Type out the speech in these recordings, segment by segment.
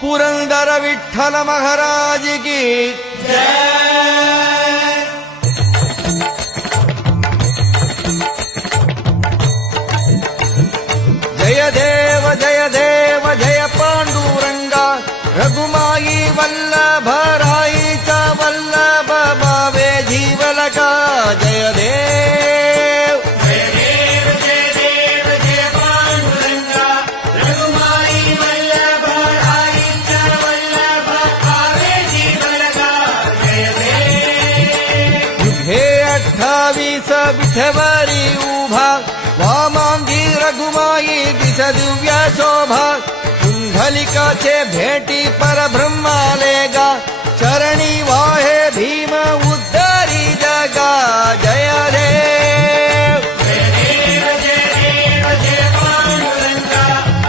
पुरंदर विठ्ठल महाराज की जय देव जय देव जय पांडुरंगा रघुमाई वल्लभ राईचा वल्लभ भावे जीवलका जय देव जय देव जय देव जय पांडुरंगा रघुमाई वल्लभ राईचा वल्लभ भावे जीवलका जय देव हे 28 विठेवरी उभा वामांगी रघुमाई दिस दिव्य शोभा कुंडलिकाचे भेटी परब्रह्मालेगा चरणी वाहे भीम उद्धारी जगा जय देव जय देव जय देव जय पांडुरंगा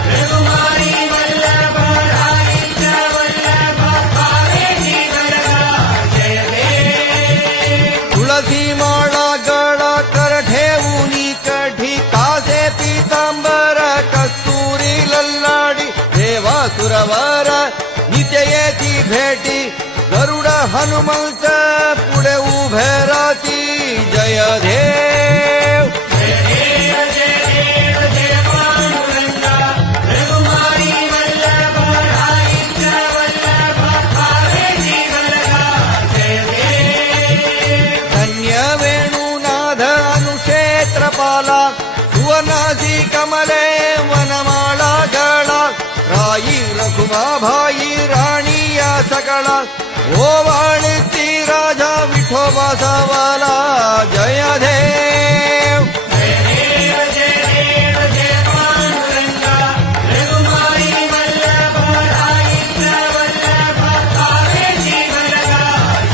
रघुमाई वल्लभ राईचा वल्लभ भावे जीवलका जय देव तुळसी माळा गळा कर ठेवूनी कठी कासे पीतांबर कस्तुरी लल्लाडी देवा सुरवर नित्य येती भेटी गरुड हनुमंत पुढे उभे राहती जय देव जय देव जय देव जय पांडुरंगा रघुमाई वल्लभ राईचा वल्लभ भावे जीवलका जय देव धन्य वेणुनाथ अनुक्षेत्रपाला सुवर्णासी कमले वनमाळा गळा राई रघुमा भाई राणी या सकळा ओवाळती राजा विठोबा सवाला जय देव जय देव जय देव जय पांडुरंगा रघुमाई वल्लभ राईचा वल्लभ भावे जीवलका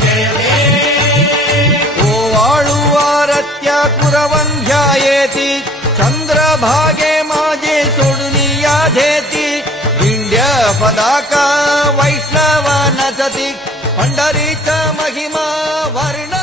जय देव ओवाळू आरत्या कुरवंध्या येती चंद्रभागे माझे सोडून या धेती दिंड्य पदाका वैष्णव नचती पंढरीचा महिमा वर्ण